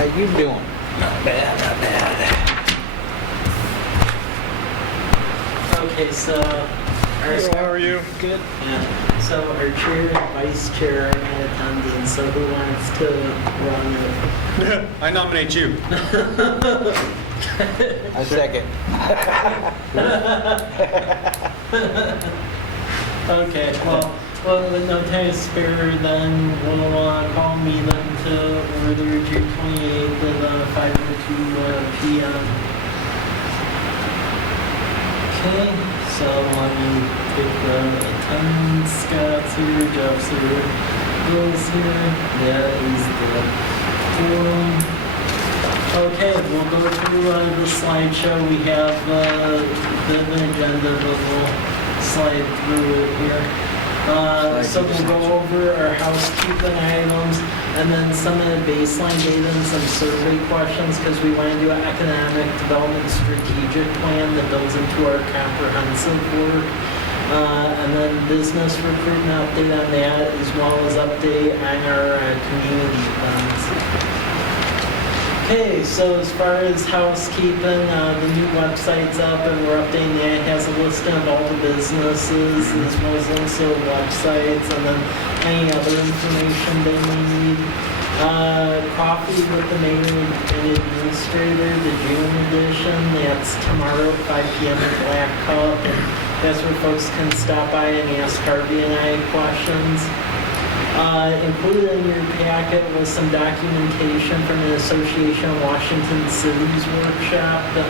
How you doing? Not bad, not bad. Okay, so How are you? good. Yeah. So our chair and vice chair are not attending. So who wants to run it? I nominate you. A second. Okay. Well, with no time to spare, then we'll call meeting to order June 28th at 5:02 p.m. Okay, so let me pick the attendance. Scott's here, Jeff's here, Bill's here. That is the forum. Okay, we'll go through the slideshow. We have the agenda, but we'll slide through it here. So we'll go over our housekeeping items and then some of the baseline data and some survey questions because we want to do an economic development strategic plan that builds into our comprehensive work. And then business recruitment update on that as well as update on our community events. Okay, so as far as housekeeping, the new website's up and we're updating that. It has a listing of all the businesses as well as links to websites and then any other information they may need. Coffee with the mayor and administrator, the June edition, that's tomorrow at 5 p.m. at Black Cup. That's where folks can stop by and ask Harvey and I questions. Included in your packet was some documentation from the Association of Washington Cities workshop that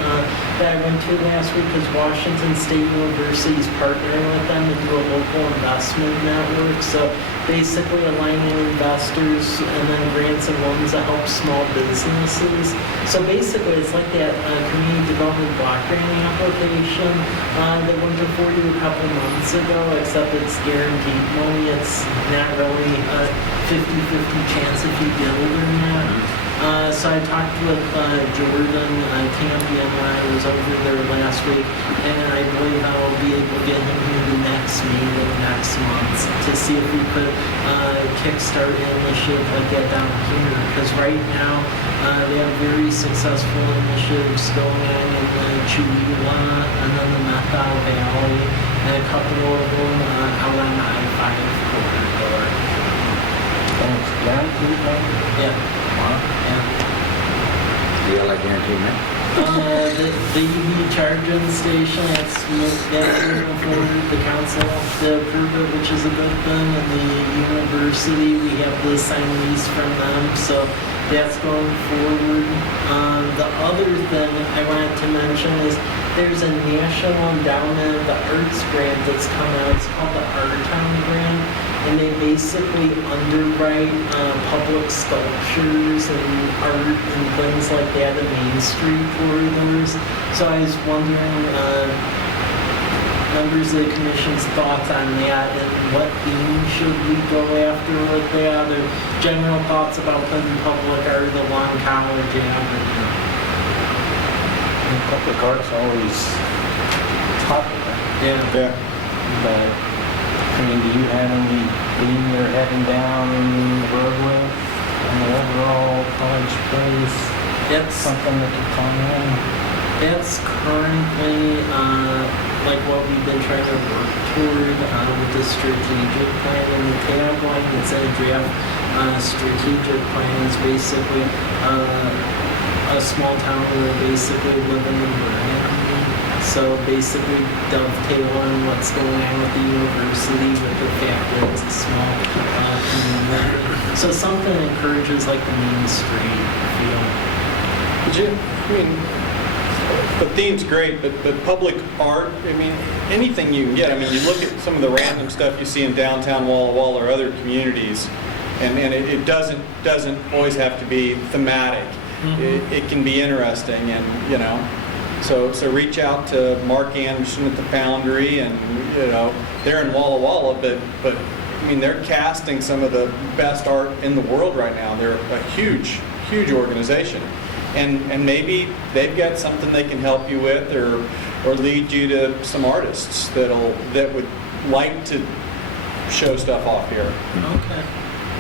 I went to last week because Washington State University is partnering with them to do a local investment network. So basically aligning investors and then grants and loans to help small businesses. So basically it's like that community development block grant application that went before you a couple months ago, except it's guaranteed money. It's not really a 50-50 chance if you build or not. So I talked with Jordan Campion when I was over there last week, and I believe I'll be able to get him here the next meeting next month to see if we could kickstart an initiative like that down here. Because right now they have very successful initiatives going on in the Chihuahua and then the Method Valley, and a couple of them out on the I-5 corridor. Thanks. Guaranteed, man? Yeah. Wow. Yeah. Do you like guaranteed, man? The EV charging station, that's moving forward. The council to approve it, which is a good thing. And the university, we have the signed lease from them, so that's going forward. The other thing I wanted to mention is there's a national endowment of the arts grant that's come out. It's called the Art Town Grant. And they basically underwrite public sculptures and art and things like that in Main Street corridors. So I was wondering, members of the commission's thoughts on that and what theme should we go after with that, or general thoughts about putting public art along College Avenue. Public art's always popular. Yeah. But, I mean, do you have any theme you're heading down the road with? On the overall college place? That's Something that could come in? That's currently like what we've been trying to work toward with the strategic plan, and the tagline that's in a draft strategic plan is basically a small town where basically living in Vernon. So basically dovetail on what's going on with the university with the fact that it's a small community. So something that encourages like the Main Street feel. The theme's great, but public art, I mean, anything you can get. I mean, you look at some of the random stuff you see in downtown Walla Walla or other communities, and it doesn't always have to be thematic. Mm-hmm. It can be interesting, and you know. So reach out to Mark Anderson at the Foundry, and you know they're in Walla Walla, but I mean they're casting some of the best art in the world right now. They're a huge organization, and maybe they've got something they can help you with, or lead you to some artists that would like to show stuff off here. Okay.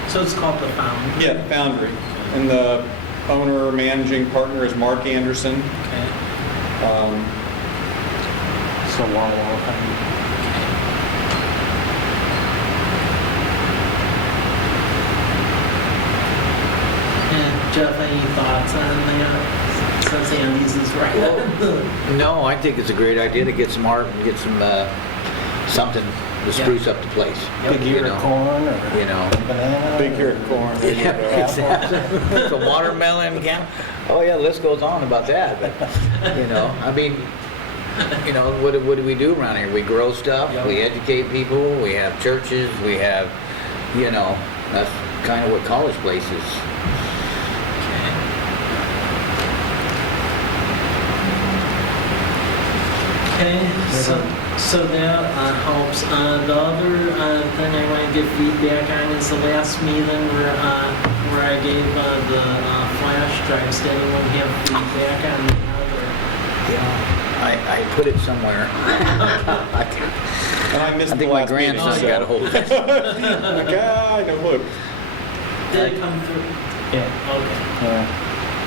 So it's called the Foundry. Yeah, the Foundry, and the owner or managing partner is Mark Anderson. Okay. So Walla Walla. And Jeff, any thoughts on that? Since Andy's is right. No, I think it's a great idea to get some art and get some, something to spruce up the place. Big ear of corn or You know. banana. Big ear of corn. Yeah, exactly. Some watermelon, oh yeah, the list goes on about that, but, you know, I mean, you know, what do we do around here? We grow stuff, Yep. we educate people, we have churches, we have, you know, that's kind of what College Place is. Okay, so that helps. The other thing I want to give feedback on is the last meeting where I gave the flash drives. Did anyone have feedback on that? Yeah, I put it somewhere. And I missed I the think my last meeting, grandson so- got a hold of it. God, look. Did it come through? Yeah, Okay. yeah.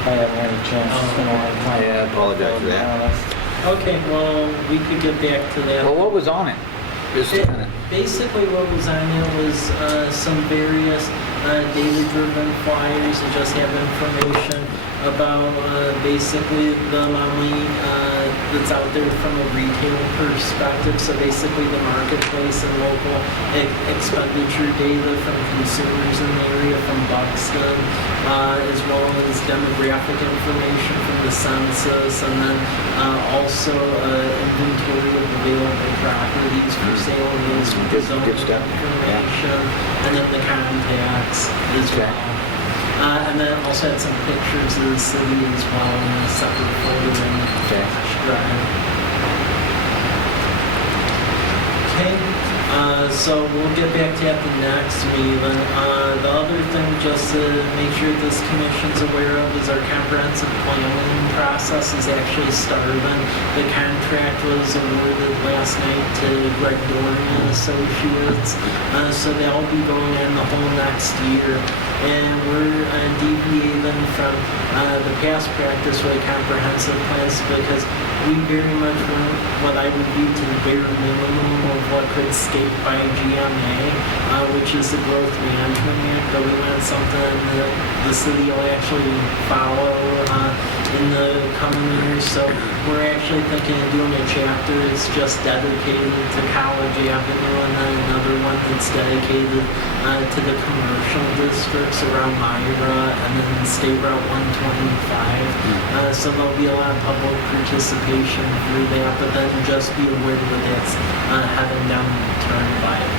I haven't had a chance to spend a lot of time. Yeah, I apologize for that. Okay, well, we could get back to that. Well, what was on it? Just kind of. Basically, what was on it was some various data-driven flyers that just have information about basically the money that's out there from a retail perspective. So basically, the marketplace and local expenditure data from consumers in the area from Buxton, as well as demographic information from the census, and then also inventory of available properties for sale and lease with the Good zoning stuff. information, and then the contacts as Okay. well. And then it also had some pictures of the city as well in a separate folder in the Okay. flash drive. Okay, so we'll get back to that the next meeting. The other thing, just to make sure this commission's aware of, is our comprehensive planning process is actually starting. The contract was awarded last night to Greg Doran and Associates, so they'll be going in the whole next year. And we're deviating from the past practice with comprehensive plans because we very much want what I would view to the bare minimum of what could skate by GMA, which is the Growth Management Act, but we want something that the city will actually follow in the coming years. So we're actually thinking of doing a chapter that's just dedicated to College Avenue, and then another one that's dedicated to the commercial districts around Myra, and then State Route 125. So there'll be a lot of public participation through that, but then just be aware that that's heading down the turnpike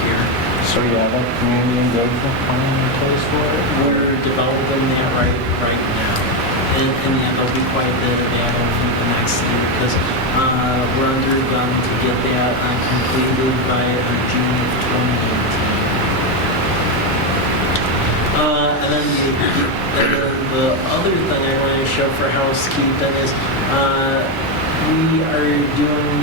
here. So you have a community engagement plan in place for it? We're developing that right now. And yeah, there'll be quite a bit of that over the next year because we're under them to get that completed by June of 2018. And then the other thing I want to show for housekeeping is we are doing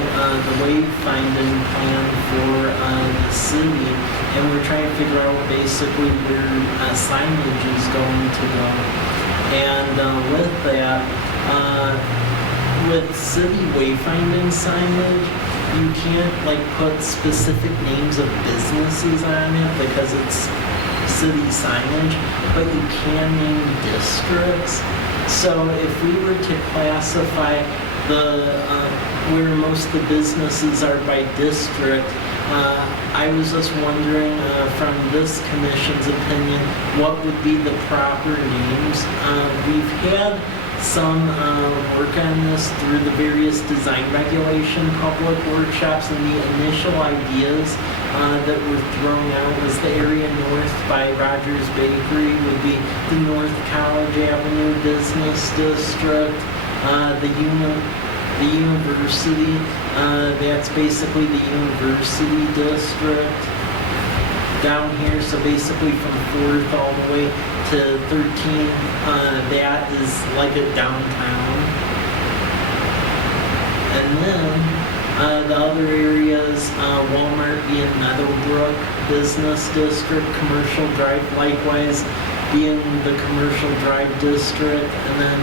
the wayfinding plan for the city, and we're trying to figure out basically where signage is going to go. And with that, with city wayfinding signage, you can't like put specific names of businesses on it because it's city signage, but you can name districts. So if we were to classify the where most of the businesses are by district, I was just wondering from this commission's opinion, what would be the proper names? We've had some work on this through the various design regulation public workshops, and the initial ideas that were thrown out was the area north by Rogers Bakery would be the North College Avenue Business District, the university, that's basically the university district down here, so basically from 4th all the way to 13th, that is like a downtown. And then the other areas, Walmart being Meadowbrook Business District, Commercial Drive likewise, being the commercial drive district, and then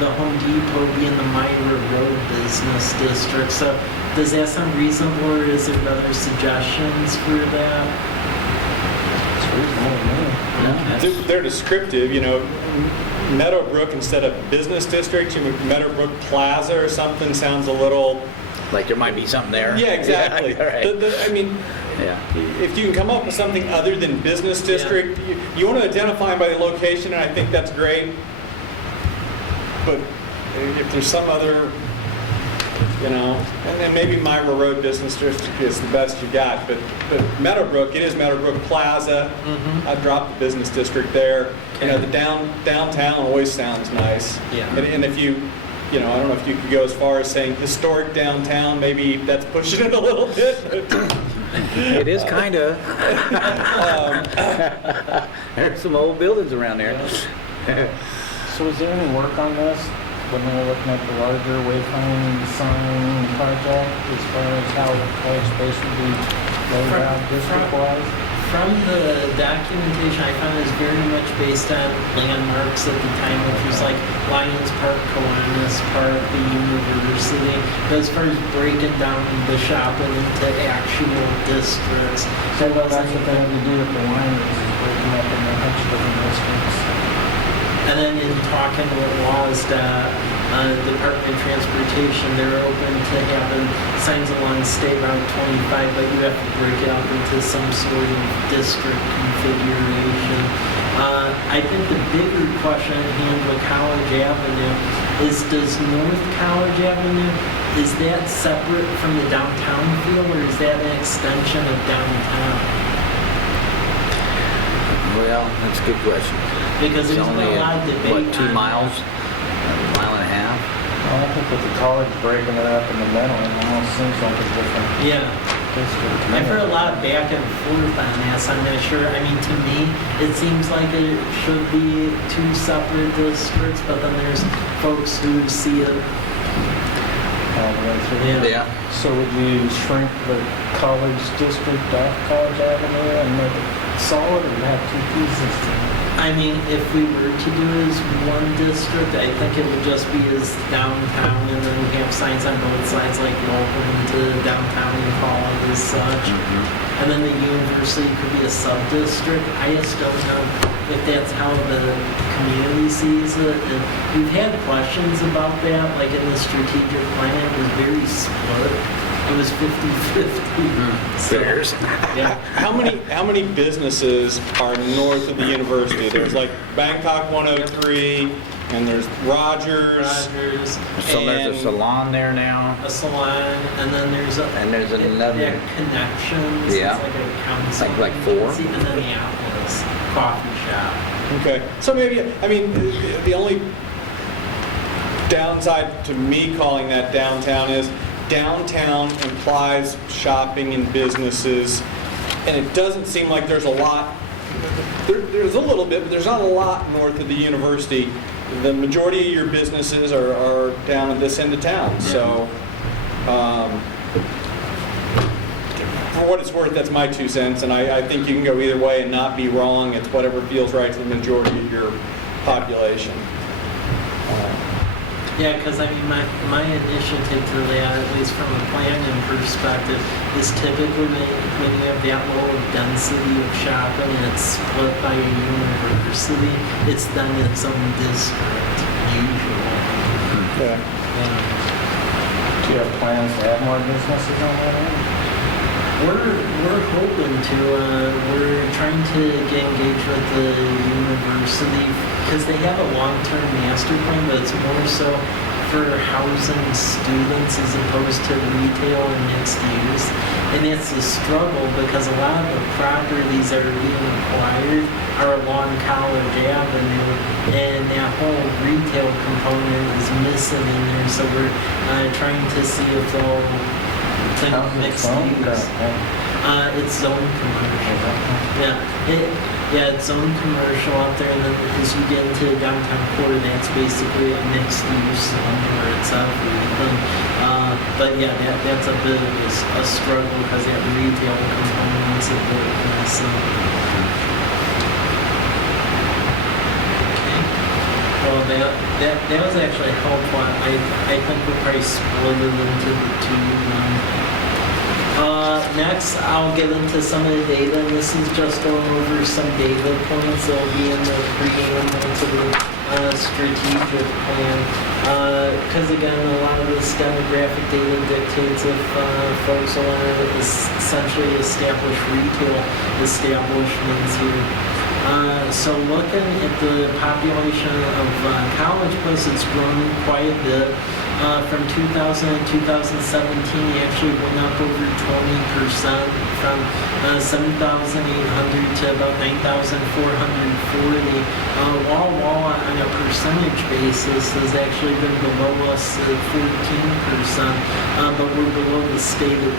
the Home Depot being the Myra Road business district. So does that sound reasonable, or is there other suggestions for that? It's reasonable to me. They're descriptive, Meadowbrook instead of business district, Meadowbrook Plaza or something sounds a little... Like there might be something there. Yeah, exactly. Yeah, right. If you can come up with something other than business district, you want to identify by the location, and I think that's great. But if there's some other, and then maybe Myra Road Business District is the best you got, but Meadowbrook, it is Meadowbrook Plaza. I've dropped the business district there. The downtown always sounds nice. Yeah. And if you, I don't know if you could go as far as saying historic downtown, maybe that's pushing it a little bit. It is kind of. There's some old buildings around there. So is there any work on this when they were looking at the larger wayfinding sign project as far as how college space would be laid out district-wise? From the documentation, I found it was very much based on landmarks at the time, which was like Lions Park, Kiwanis Park, the university. But as far as breaking down the shopping into actual districts, So that's what they had to do with the wineries, is breaking up into a bunch of different districts. and then in talking with WASDA, Department of Transportation, they're open to having signs along State Route 25, but you have to break it up into some sort of district configuration. I think the bigger question at hand with College Avenue is, does North College Avenue, is that separate from the downtown feel, or is that an extension of downtown? Well, that's a good question. Because It's there's been only, a lot of debate. what, 2 on miles? that. A mile and a half? Well, I think with the college breaking it up in the middle, it almost seems like a different Yeah. district. I've heard a lot of back and forth on that, so I'm not sure. I mean, to me, it seems like it should be 2 separate districts, but then there's folks who see it. All the way through. Yeah. So would you shrink the college district off College Avenue and make it solid, or have 2 pieces to it? I mean, if we were to do it as one district, I think it would just be as downtown, and then we have signs on both sides like welcome to downtown and call it as such. And then the university could be a sub-district. I just don't know if that's how the community sees it. And we've had questions about that, like in the strategic plan, it was very split. It was 50-50. Figures. Yeah. How many businesses are north of the university? There's like Bangkok 103, and there's Rogers. So there's a and- salon there now. A salon, and then there's another. yeah, Connections. Yeah. It's like a council. Like 4? agency, and then the Atlas coffee shop. Okay, so maybe, the only downside to me calling that downtown is downtown implies shopping and businesses, and it doesn't seem like there's a lot, there's a little bit, but there's not a lot north of the university. The majority of your businesses are down at this end of town, so for what it's worth, that's my 2 cents, and I think you can go either way and not be wrong. It's whatever feels right to the majority of your population. Yeah, because I mean, my initial take to that, at least from a planning perspective, is typically when you have that low of density of shopping and it's split by a university, it's then its own district, usually. Yeah. Do you have plans to have more businesses on that end? We're hoping to. We're trying to get engaged with the university because they have a long-term master plan, but it's more so for housing students as opposed to retail and mixed use. And it's a struggle because a lot of the properties that are being acquired are along College Avenue, and that whole retail component is missing in there. So we're trying to see if they'll think How's it mixed zoned? use. It's zone commercial. Yeah, it's zone commercial out there, and then as you get into downtown core, that's basically a mixed use zone where it's everything. But yeah, that's a bit of a struggle because that retail component's a bit missing. Well, that was actually helpful. I think we'll probably split it into the two. Next, I'll get into some of the data, and this is just going over some data points that will be in the preamble to the strategic plan. Because again, a lot of this demographic data dictates if folks want to essentially establish retail establishments here. So looking at the population of college places, it's grown quite a bit. From 2000 to 2017, it actually went up over 20%, from 7,800 to about 9,440. Walla on a percentage basis has actually been below us at 14%, but we're below the state at 24%.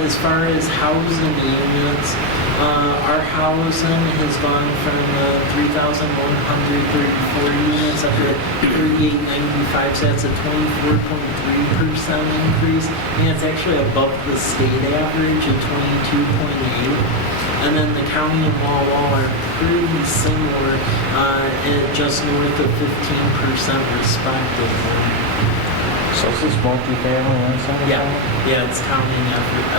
As far as housing units, our housing has gone from 3,134 units up to 3,895, so that's a 24.3% increase, and it's actually above the state average at 22.8. And then the county and Walla are pretty similar at just north of 15% respectively. So is this multifamily and something? Yeah, it's counting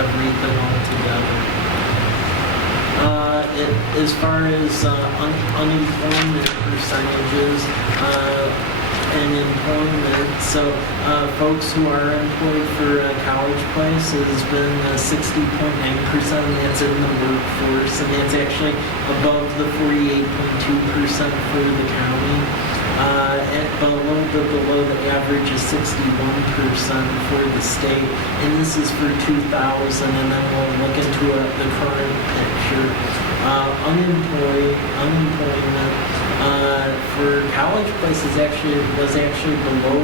everything all together. As far as unemployment percentages and employment, so folks who are employed for a college place has been 60.9%, and that's in the workforce, and that's actually above the 48.2% for the county. But a little bit below the average is 61% for the state, and this is for 2000, and then we'll look into the current picture. Unemployment for college places was actually below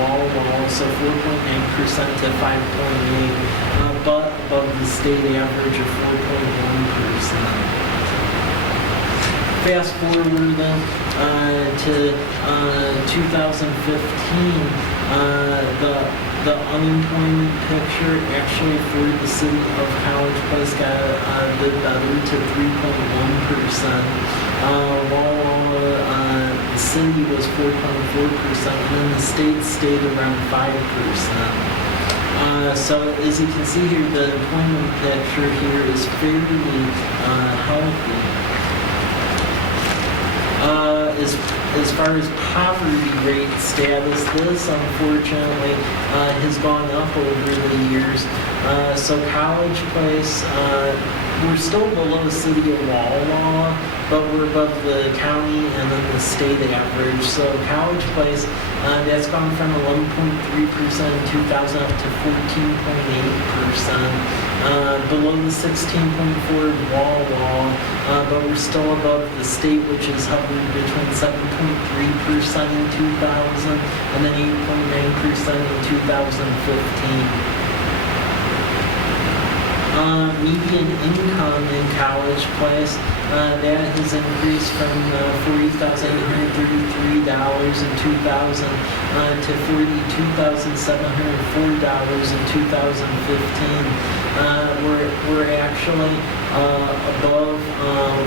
Walla, so 4.9% to 5.8, but above the state average of 4.1%. Fast forward then to 2015, the unemployment picture actually for the city of College Place got a bit better to 3.1%. While the city was 4.4%, and then the state stayed around 5%. So as you can see here, the employment picture here is fairly healthy. As far as poverty rate status, this unfortunately has gone up over the years. So College Place, we're still below the city of Walla, but we're above the county and then the state average. So College Place, that's gone from 11.3% in 2000 up to 14.8%. Below the 16.4 Walla, but we're still above the state, which is hovering between 7.3% in 2000 and then 8.9% in 2015. Median income in College Place, that has increased from $40,833 in 2000 to $42,704 in 2015. We're actually above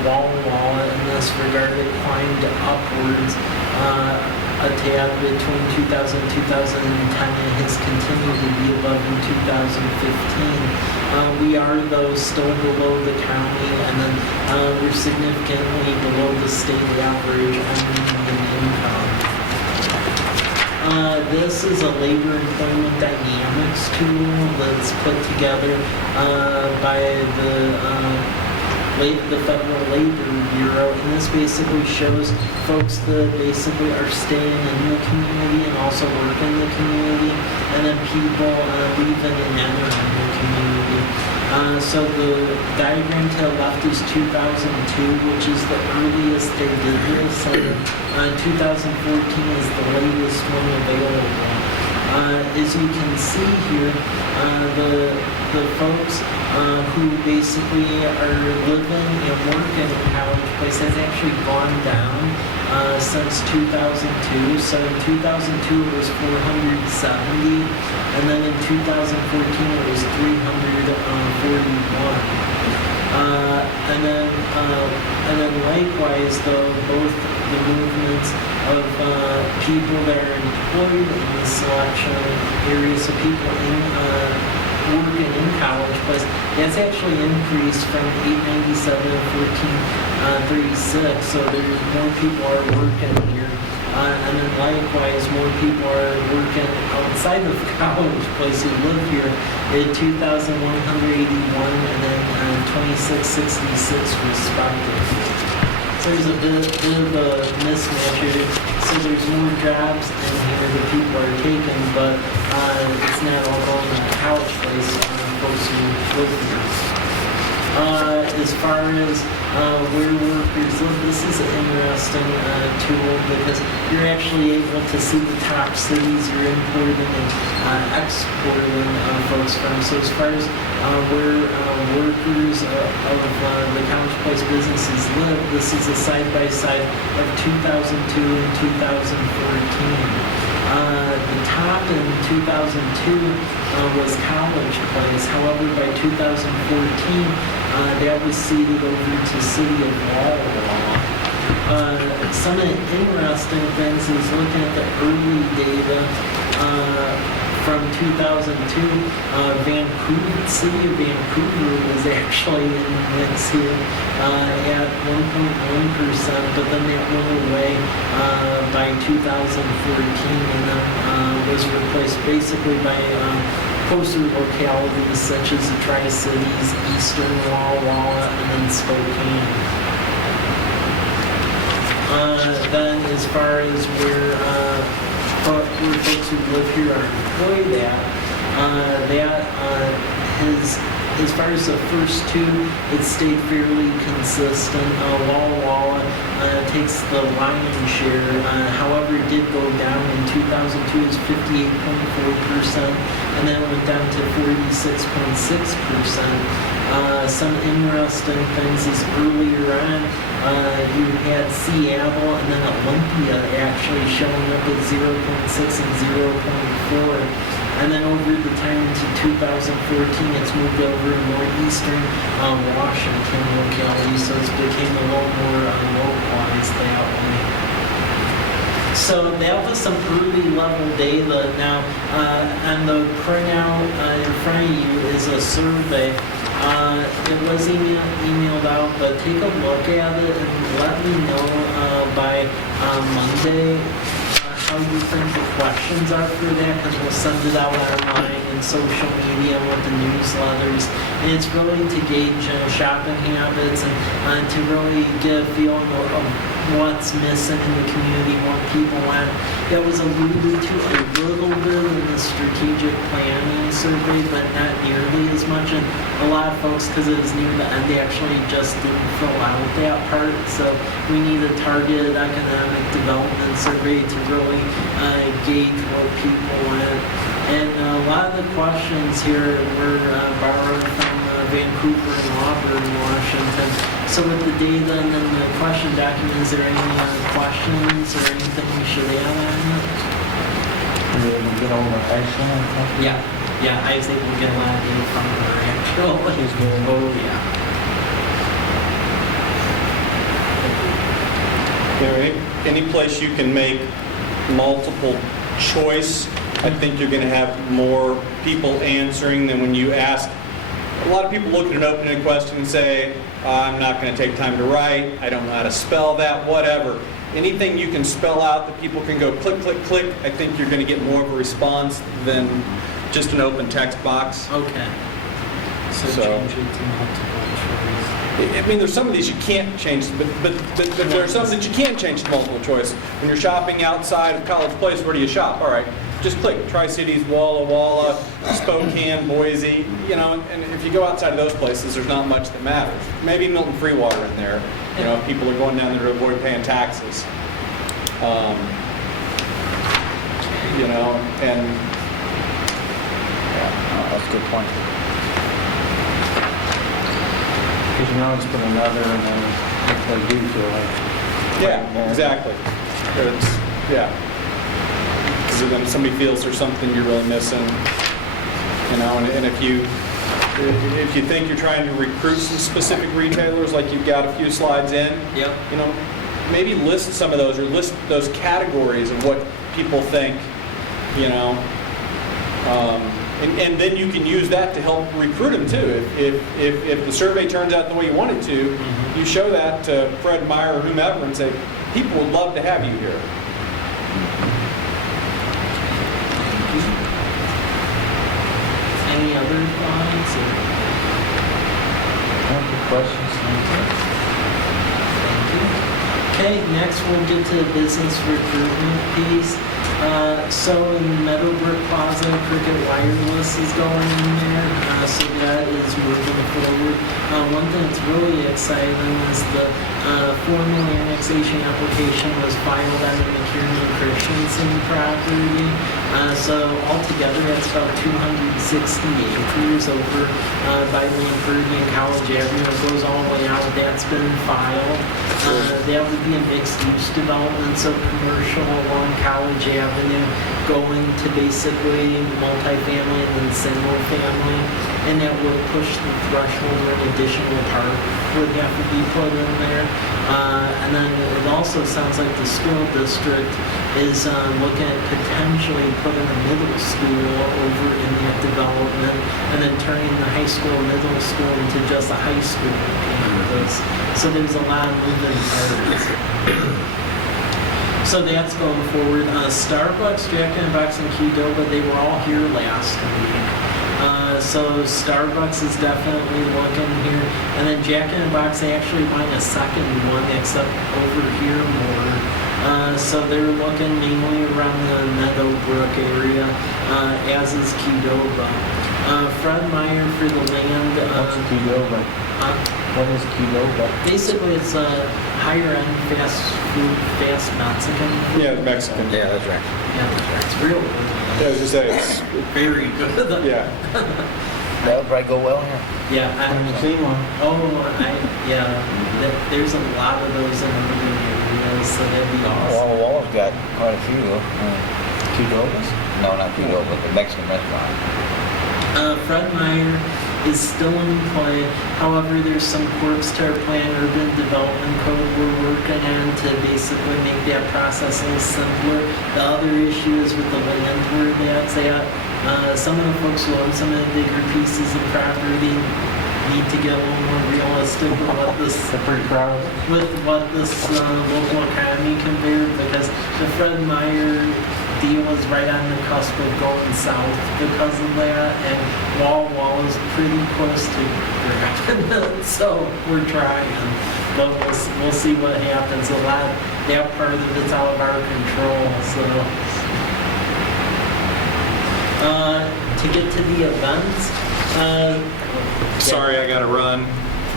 Walla in this regard. It climbed upwards a tad between 2000 and 2010. It has continued to be above in 2015. We are, though, still below the county, and then we're significantly below the state average on median income. This is a labor employment dynamics tool that's put together by the Federal Labor Bureau, and this basically shows folks that basically are staying in the community and also work in the community, and then people leaving and entering the community. So the diagram to the left is 2002, which is the earliest they did this, and 2014 is the latest one available. As you can see here, the folks who basically are living and working in College Place has actually gone down since 2002. So in 2002 it was 470, and then in 2014 it was 341. And then likewise, though, both the movements of people that are employed in the selection areas, so people working in College Place, that's actually increased from 897 to 1436. So there's more people are working here. And then likewise, more people are working outside of College Place who live here at 2,181 and then 2666 respectively. So there's a bit of a mismatch here. So there's more jobs in here that people are taking, but it's not all going to College Place folks who live here. As far as where workers live, this is an interesting tool because you're actually able to see the top cities you're importing and exporting folks from. So as far as where workers of the College Place businesses live, this is a side-by-side of 2002 and 2014. The top in 2002 was College Place. However, by 2014, that was ceded over to City of Walla Walla. Some of the interesting things is looking at the early data from 2002. Vancouver, City of Vancouver was actually in the mix here at 1.1%, but then that went away by 2014 and then was replaced basically by closer localities such as the Tri-Cities, Eastern Walla Walla, and then Spokane. Then as far as where folks who live here are employed at, as far as the first two, it stayed fairly consistent. Walla Walla takes the lion's share. However, it did go down in 2002. It was 58.4%, and then it went down to 46.6%. Some interesting things is earlier on, you had Seattle and then Olympia actually showing up at 0.6 and 0.4. And then over the time into 2014, it's moved over to more eastern Washington localities, so it's became a little more localized that way. So that was some early level data. Now, on the printout in front of you is a survey. It was emailed out, but take a look at it and let me know by Monday how you think the questions are for that, because we'll send it out online and social media with the newsletters. And it's really to gauge shopping habits and to really get a feeling of what's missing in the community, what people want. That was alluded to a little bit in the strategic planning survey, but not nearly as much. And a lot of folks, because it was near the end, they actually just didn't fill out that part. So we need a targeted economic development survey to really gauge what people want. And a lot of the questions here were borrowed from Vancouver and Auburn, Washington. So with the data and then the question document, is there any questions or anything we should add on it? Did we get all the actual? Yeah, I was able to get a lot of data from her actual. She's good. Oh, yeah. Any place you can make multiple choice, I think you're going to have more people answering than when you ask. A lot of people look at an open-ended question and say, I'm not going to take time to write, I don't know how to spell that, whatever. Anything you can spell out that people can go click, click, click, I think you're going to get more of a response than just an open text box. Okay. So change it to multiple choice. I mean, there's some of these you can't change, but there are some that you can change to multiple choice. When you're shopping outside of College Place, where do you shop? All right, just click Tri-Cities, Walla Walla, Spokane, Boise, you know, and if you go outside of those places, there's not much that matters. Maybe Milton Freewater in there, you know, if people are going down there to avoid paying taxes. You know, and That's a good point. Because you know it's put another and then if they do feel like. yeah, exactly. It's, yeah. Because then somebody feels there's something you're really missing, you know, and if you if you think you're trying to recruit some specific retailers, like you've got a few slides in, Yep. you know, maybe list some of those or list those categories of what people think, you know. And then you can use that to help recruit them too. If the survey turns out the way you want it to, you show that to Fred Meyer or whomever and say, people would love to have you here. Any other thoughts? Questions? Okay, next we'll get to the business recruitment piece. So in Meadowbrook Plaza, Cricket Wireless is going in there, so that is moving forward. One thing that's really exciting is the formal annexation application was filed on the McKinney Christensen property. So altogether, that's about 260 acres over by Lampert and College Avenue. It goes all the way out. That's been filed. That would be a mixed-use development, so commercial along College Avenue, going to basically multifamily and then single family, and that would push the threshold where an additional park would have to be put in there. And then it also sounds like the school district is looking at potentially putting a middle school over in that development, and then turning the high school, middle school into just a high school campus. So there's a lot of moving parts. So that's going forward. Starbucks, Jack in the Box, and Qdoba, they were all here last week. So Starbucks is definitely looking here. And then Jack in the Box, they actually want a second one, except over here more. So they're looking mainly around the Meadowbrook area, as is Qdoba. Fred Meyer for the land. What's Qdoba? What is Qdoba? Basically, it's a higher-end fast food, fast Mexican food. Yeah, the Mexican. Yeah, that's right. Yeah, that's right. It's real good. Yeah, I was just saying, it's, Very good. yeah. That'll probably go well here. Yeah, Haven't seen one. there's a lot of those in urban areas, so that'd be awesome. Walla Walla's got quite a few though. Qdoba's? No, not Qdoba, but the Mexican restaurant. Fred Meyer is still in play. However, there's some quirks to our plan urban development code we're working on to basically make that process a little simpler. The other issue is with the land where that's at. Some of the folks who own some of the bigger pieces of property need to get a little more realistic with what this They're pretty proud of it. local economy can bear, because the Fred Meyer deal is right on the cusp of going south because of that, and Wall is pretty close to grabbing it, so we're trying, but we'll see what happens. A lot, that part of it's out of our control, so. To get to the events, Sorry, I gotta run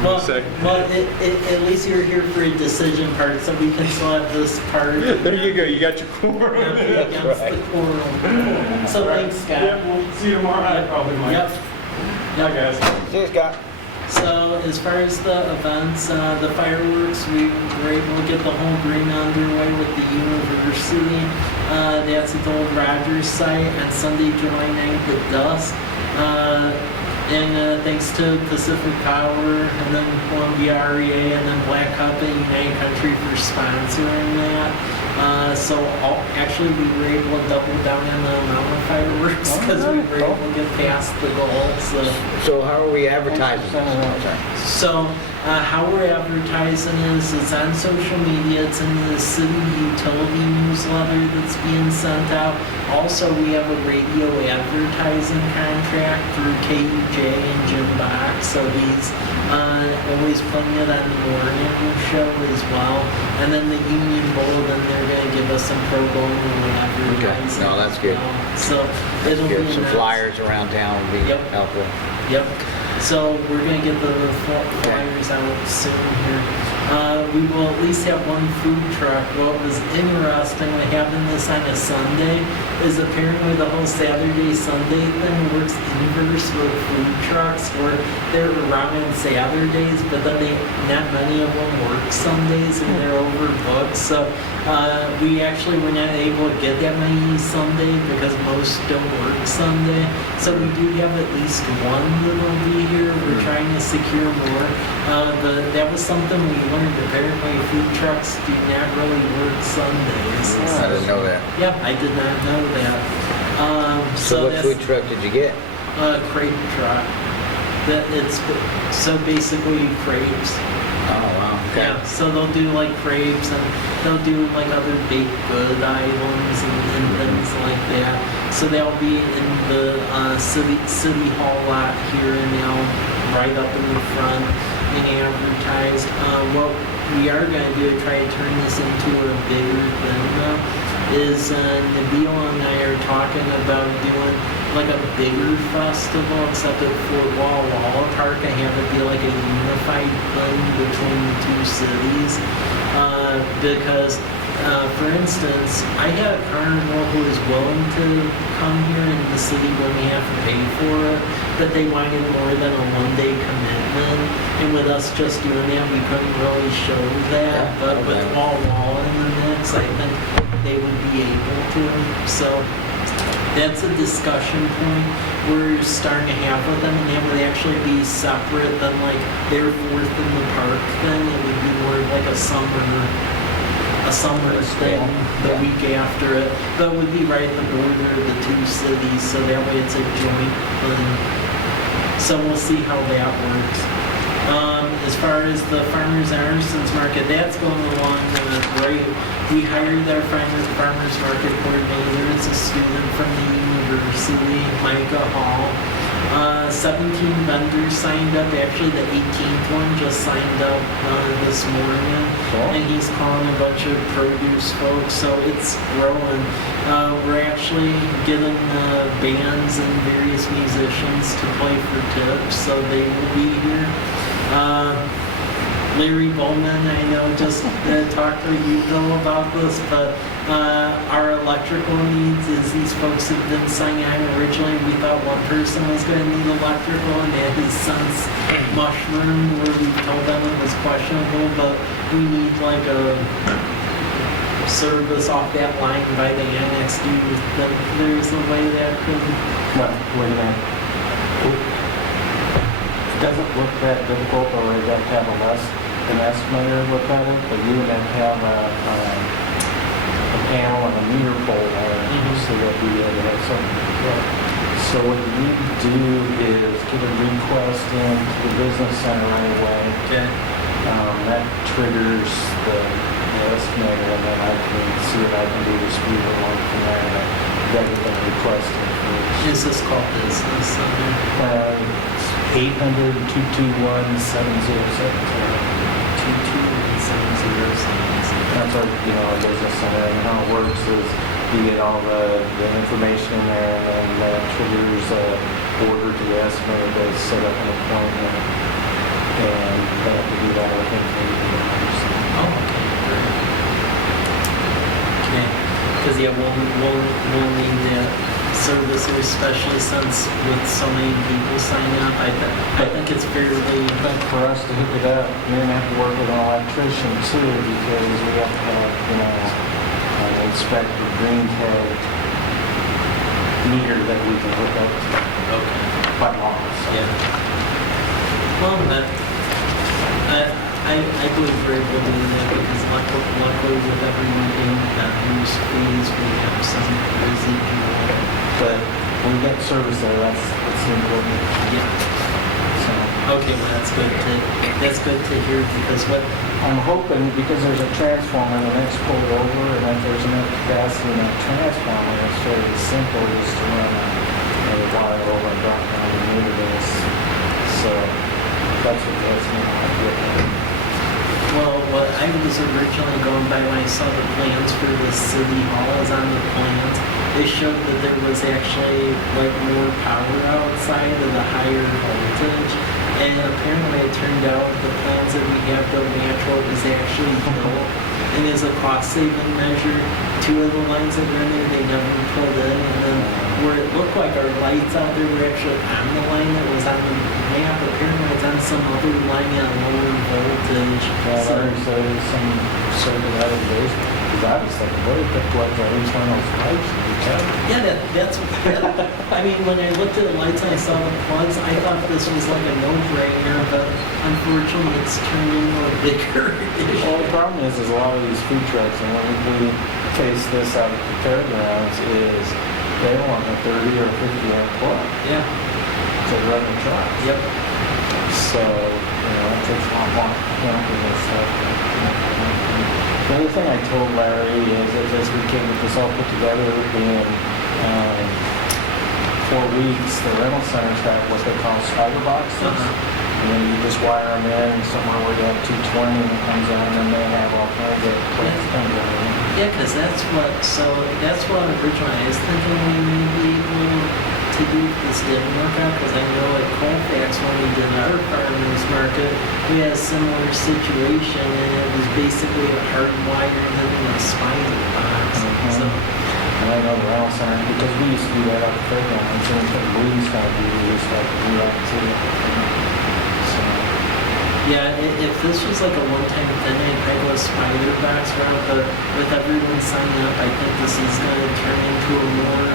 for a sec. at least you're here for a decision part, so we can still have this part. There you go, you got your quorum. Against the quorum. So thanks, Scott. Yeah, we'll see you tomorrow night, probably, Mike. Yep. Bye, guys. See you, Scott. So as far as the events, the fireworks, we were able to get the whole green underway with the university. That's at the old Rogers site on Sunday, July 9th at dusk. And thanks to Pacific Power, and then Columbia REA, and then Black Cup and United Country for sponsoring that. Actually, we were able to double down on the amount of fireworks because we were able to get past the goal. So how are we advertising? So how we're advertising is it's on social media, it's in the city utility newsletter that's being sent out. Also, we have a radio advertising contract through KUJ and Jim Box, so he's always playing it on the morning show as well. And then the Union Bulletin, they're going to give us some pro bono advertising. No, that's good. So it'll Get be some nice. flyers around town would be Yep. helpful. Yep. So we're going to get the flyers out soon here. We will at least have one food truck. What was interesting, what happened this on a Sunday, is apparently the whole Saturday, Sunday thing works inverse with food trucks, where they're around on Saturday Saturdays, but then not many of them work Sundays and they're overbooked. So we actually were not able to get that many Sunday because most don't work Sunday. So we do have at least one that will be here. We're trying to secure more. That was something we learned. Apparently food trucks do not really work Sundays. I didn't know that. Yep, I did not know that. So what that's food truck did you get? a crepe truck. It's so basically crepes. Oh, wow. Okay. Yeah, so they'll do like crepes and they'll do like other baked good items and things like that. So they'll be in the city hall lot here and now, right up in the front and advertised. What we are going to do to try to turn this into a bigger thing though, is Nabil and I are talking about doing like a bigger festival, except at Fort Walla Park. I have it be like a unified thing between the two cities. Because, for instance, I had a carnival who was willing to come here and the city wouldn't have to pay for it, but they wanted more than a one-day commitment. And with us just doing that, we couldn't really show that. Yeah, But with okay. Walla in the mix, I think they would be able to. So that's a discussion point we're starting to have with them, and that would actually be separate than like their Fourth in the Park thing. It would be more like a summer thing the Yeah. week after it. But it would be right at the border of the two cities, so that way it's a joint thing. So we'll see how that works. As far as the Farmers and Artisans Market, that's going along great. We hired our farmers market coordinator. It's a student from the university, Micah Hall. 17 vendors signed up. Actually, the 18th one just signed up this morning. Cool. And he's calling a bunch of produce folks, so it's growing. We're actually getting bands and various musicians to play for tips, so they will be here. Larry Bowman, I know, just talked to you, Bill, about this, but our electrical needs is these folks have been signing on. Originally, we thought one person was going to need electrical, and that has since mushroomed where we told them it was questionable, but we need like a service off that line by the annex. Do you think there's a way that could? Well, wait a minute. It doesn't look that difficult, or you have to have an estimator look at it, but you would have to have a panel and a meter pole there, so that we would have something. So what you need to do is get a request into the business center right away. Okay. That triggers the estimator, and then I can see what I can do to speed it along from there. But you got to get that request in first. Is this called business center? It's 800-221-7070. 221-7070. That's our, our business center, and how it works is you get all the information in there, and then that triggers a order to the estimator to set up an appointment, and they have to do that within 3 hours. Oh, okay, great. Okay, because yeah, we'll need that service, especially since with so many people signing up. I think it's fairly. But for us to hook it up, you're gonna have to work with an electrician too, because we have to have, an inspector green tag meter that we can hook up to Okay. by law. So. Yeah. Well, I believe we're able to do that because luckily with everyone being vendors fees, we have some residual. But when we get service there, that's important. Yeah. So Okay, well that's good to hear because what I'm hoping, because there's a transformer, the next pull over, and if there's enough capacity in that transformer, it's fairly simple just to run a wire over and drop down the meter base. So that's me like. Well, what I was originally going by when I saw the plans for the city hall is on the plans. They showed that there was actually like more power outside of the higher voltage. And apparently it turned out the plans that we have don't match what was actually built. And as a cost saving measure, 2 of the lines that were in there, they never pulled in. And then where it looked like our lights out there were actually on the line that was on the map. Apparently it's on some other line at a lower voltage. Well, So, Larry said there's some circuit out of the basement. Because I was thinking, what if the plugs are each one of those pipes? yeah, that's I mean, when I looked at the lights and I saw the plugs, I thought this was like a no-brainer, but unfortunately it's turned into a bigger issue. Well, the problem is a lot of these food trucks, and when we face this out at the fairgrounds, is they want a 30 or 50 amp plug Yeah, to run the trucks. yep. So, it takes a lot more camping and stuff. The other thing I told Larry is as we can get this all put together in 4 weeks, the rental center's got what they call spider boxes. And then you just wire them in somewhere where you have 220 and it comes in, and they have all kinds of places coming in. Yeah, because that's what originally I was thinking we may be able to do if this didn't work out, because I know at Colfax when we did our farmers market, we had a similar situation, and it was basically a hard wire in a spider box. So, And I know the rental center, because we used to do that at the fairgrounds, and we used to do that too. So, yeah, if this was like a one-time thing, I'd go a spider box route, but with everyone signing up, I think this is going to turn into a more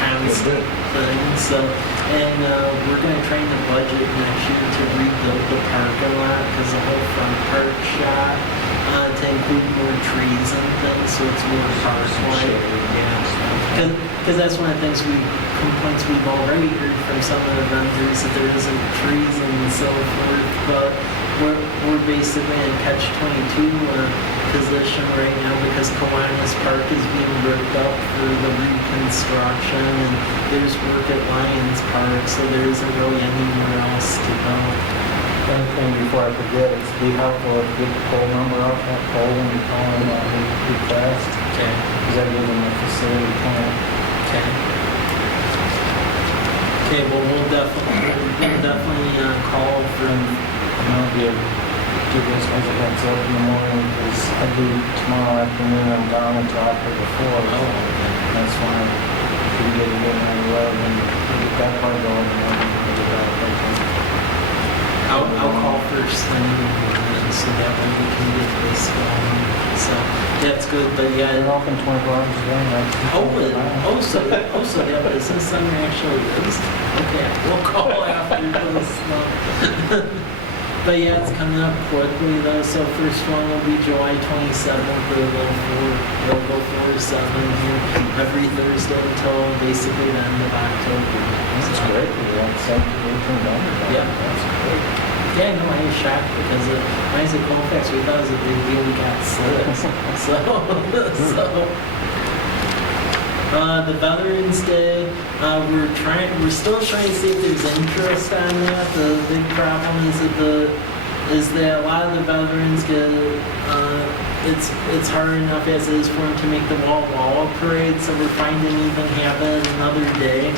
constant thing. So, and we're going to try in the budget next year to rebuild the parking lot, because the whole front part shot to include more trees and things, so it's more park-like. Yeah, because that's one of the complaints we've already heard from some of the vendors, that there isn't trees and so forth. But we're basically in catch-22 position right now, because Kiwanis Park is being ripped up for the reconstruction, and there's work at Lions Park, so there isn't really anywhere else to go. one thing before I forget, it's be helpful to get the poll number off that poll when you call in on the request, Okay. because that gives them a facility plan. Okay. Okay, well, we'll definitely call for. And I'll give those guys a heads up in the morning, because I'll be tomorrow afternoon, I'm down until after the 4. So that's why if we get it in on 11, and get that part going, and then we'll get that open. I'll call first thing in the morning, so that way we can get this going. So that's good, but yeah. They're open 24 hours a day. So that business center actually is? Okay, we'll call after this. But yeah, it's coming up quickly though, so first one will be July 27th, they'll go 4-7 here every Thursday until basically the end of October. That's great, we got 17, 18 numbers. Yeah. That's great. Yeah, no, I was shocked because when I was at Colfax, we thought it was a big deal we got 6. The Veterans Day, we're still trying to see if there's interest on that. The big problem is that a lot of the veterans get, it's hard enough as it is for them to make the Walla parade, so we're finding even having another day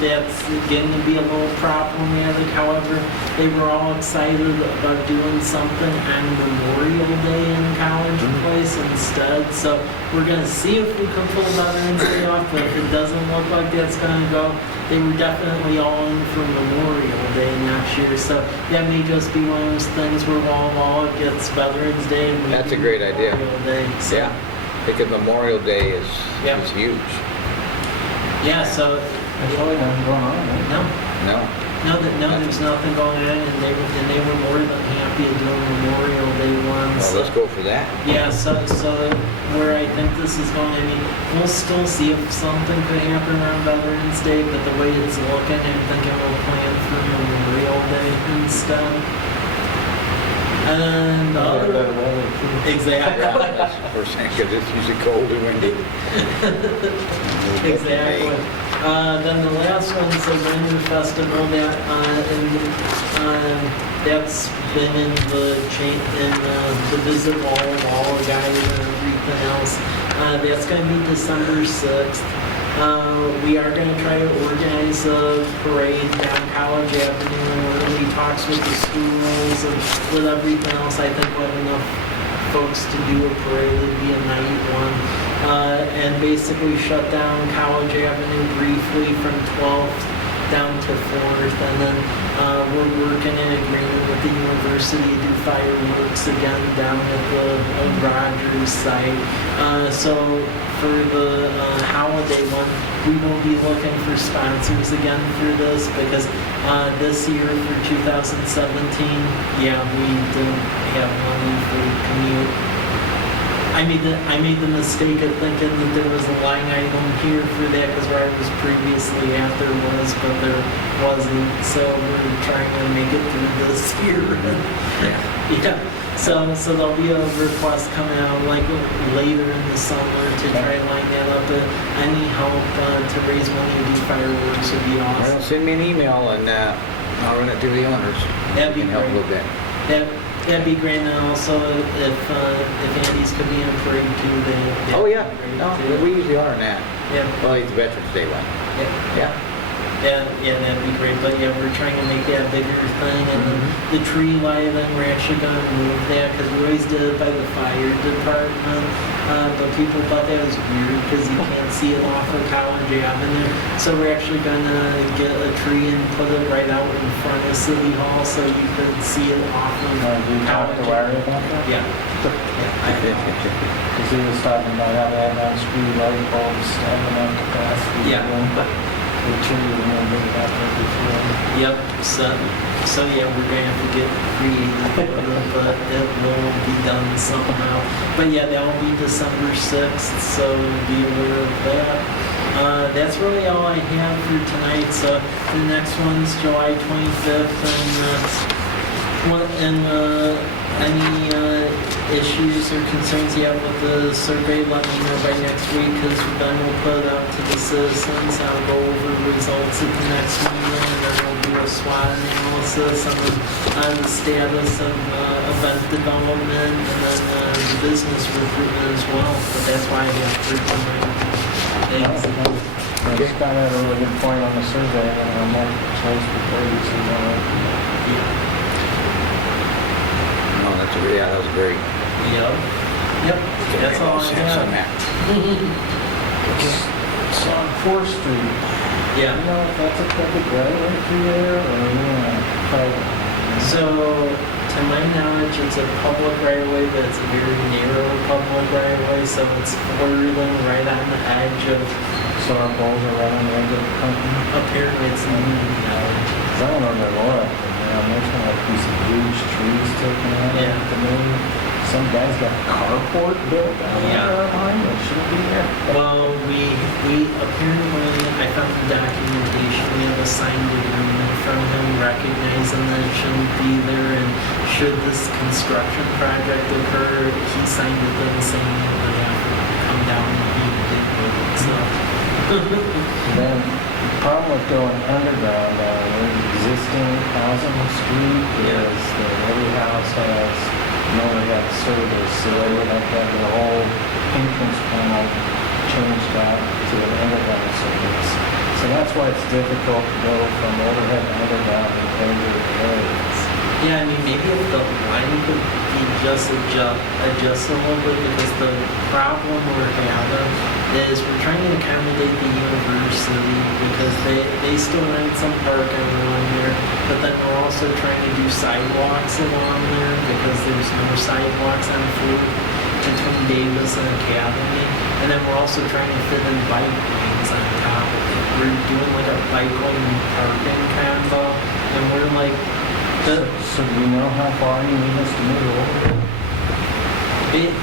that's getting to be a little problematic. However, they were all excited about doing something on Memorial Day in College Place instead, so we're going to see if we can pull Veterans Day off, but if it doesn't look like that's going to go, they were definitely all in for Memorial Day next year, so that may just be one of those things where Walla gets Veterans Day. And That's a great idea. Memorial Day, so. Yeah, because Memorial Day is Yeah. huge. Yeah, so, There's really nothing going on, right? no, there's nothing going on, and they were more than happy to do a Memorial Day one. Well, so- let's go for that. Yeah, so where I think this is going, I mean, we'll still see if something could happen on Veterans Day, but the way it's looking, I'm thinking we'll plan for Memorial Day instead. And the Yeah, other, better weather, too. exactly. Yeah, that's the first thing, because it's usually cold and windy. Exactly. Then the last one's the Winter Festival that's been in the Visit Walla guide and everything else. That's going to be December 6th. We are going to try to organize a parade down College Avenue. Early talks with the schools and with everything else. I think we'll have enough folks to do a parade. It'd be a night one. And basically shut down College Avenue briefly from 12th down to 4th. And then we're working in agreement with the university to do fireworks again down at the Rogers site. So for the holiday one, we will be looking for sponsors again for this because this year for 2017, yeah, we didn't have money for commute. I made the mistake of thinking that there was a line item here for that because where I was previously at there was, but there wasn't. So we're trying to make it through this year. Yeah. So there'll be a request coming out like later in the summer to try and line that up. But any help to raise money to do fireworks would be Well, awesome. send me an email and I'll run it through the owners. That'd be Can help a great. little bit. That'd be great. And also if Andy's could be in a parade too, then Oh yeah, that'd be no, great, too. we usually are in that. Yeah. Well, it's Veterans Day one. Yeah. Yeah. Yeah, that'd be great. But yeah, we're trying to make that a bigger thing. And then the tree lighting, we're actually going to move that because we always did it by the fire department. But people thought that was weird because you can't see it off of College Avenue. So we're actually going to get a tree and put it right out in front of City Hall so you could see it off of You talked to Larry about that? Yeah. I did. Because he was talking about how they have on-street light bulbs having enough capacity. Yeah. The tree, and then bring it out there before. Yep, so yeah, we're gonna have to get creative with it, but it will be done somehow. But yeah, that will be December 6th, so be aware of that. That's really all I have for tonight. So the next one's July 25th, and any issues or concerns you have with the survey, let me know by next week because then we'll put it out to the citizens. I'll go over results at the next meeting and then we'll do a SWOT analysis on the status of event development and then the business recruitment as well. But that's why I have for tonight. Thanks. Scott had a really good point on the survey and our multiple choice before you see that. Yeah. No, that was great. Yep. That's all I have. It's on 4th Street. Yeah. You know if that's a public right away through there or private? So, to my knowledge, it's a public right of way, but it's a very narrow public right of way, so it's bordering right on the edge of. So our poles are right on the edge of the company? Apparently, it's no. Because I don't know their law up there. There's gonna like be some huge trees taken out. Yeah. At the moon. Some guy's got a carport built down there behind it. Shouldn't be there. Well, we apparently, I found the documentation, we have a signed agreement from him recognizing that it shouldn't be there, and should this construction project occur, he signed it then saying it would have to come down and be did so. Then the problem with going underground with existing housing on the street is that every house has normally have service, so they would have to have the whole entrance panel changed out to an underground service. So that's why it's difficult to go from overhead to underground in bigger areas. Yeah, I mean, maybe if the line could be just adjust a little bit, because the problem we're having is we're trying to accommodate the university because they still rent some parking along there, but then we're also trying to do sidewalks along there because there's no sidewalks on Fourth between Davis and Academy, and then we're also trying to fit in bike lanes on top of it. We're doing like a bike lane parking combo, and we're like. So do you know how far you need us to move over?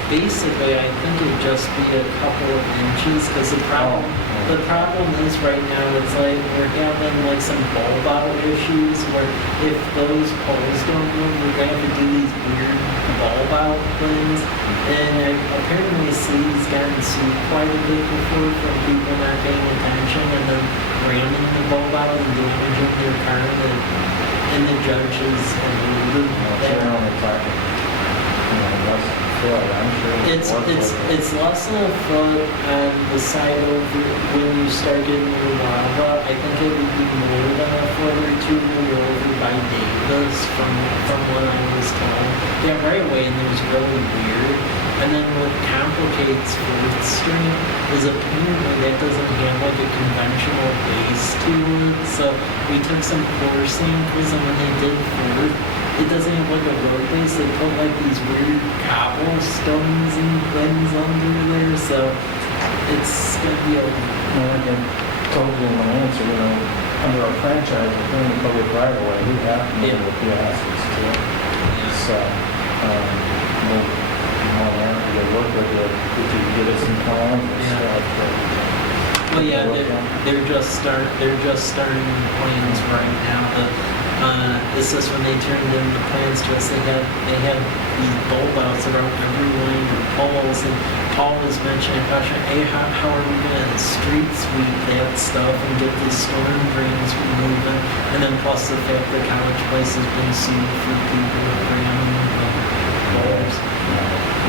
Basically, I think it'd just be a couple of inches, because the problem is right now, it's like we're having like some bulb out issues where if those poles don't move, we're going to have to do these weird bulb out things. And apparently the city's gotten sued quite a bit before from people not paying attention and then ramming the bulb out and damaging their car. And the judges have ruled that. They're only talking, less than foot, I'm sure. It's less than a foot on the side over when you start getting your lava. I think it would be more than a foot or two over by Davis from what I was told. Yeah, right away, and it was really weird. And then what complicates Fourth Street is apparently that doesn't have like a conventional base to it. So we took some core samples, and when they did Fourth, it doesn't have like a road base. They put like these weird cobblestones and things under there. So it's gonna be a Like I told you in my answer, under our franchise, within the public right of way, we have to Yeah. move the piazzas too. So, we'll, we'll work with you if you get us some plans and Yeah. stuff. Well, yeah, they're just starting plans right now. It's just when they turned in the plans to us, they had these bulb outs around every line of poles, and Paul was mentioning, gosh, hey, how are we going to street sweep that stuff and get these storm drains moving? And then plus the fact that College Place has been sued for people that ran bulbs.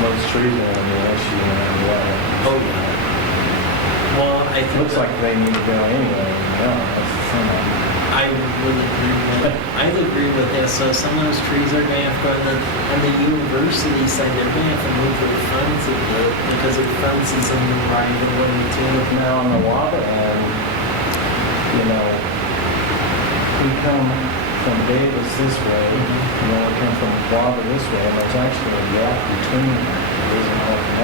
Those trees are going to be an issue no matter what. Oh yeah. Well, I think Looks like they need to go anyway. That's the thing. I would agree with that. So some of those trees are going to have to go, and then on the university side, they're going to have to move their fence a bit because their fence is in the right of way too. Now on the water end, we come from Davis this way, we come from Water this way, and there's actually a gap between them. There isn't all that.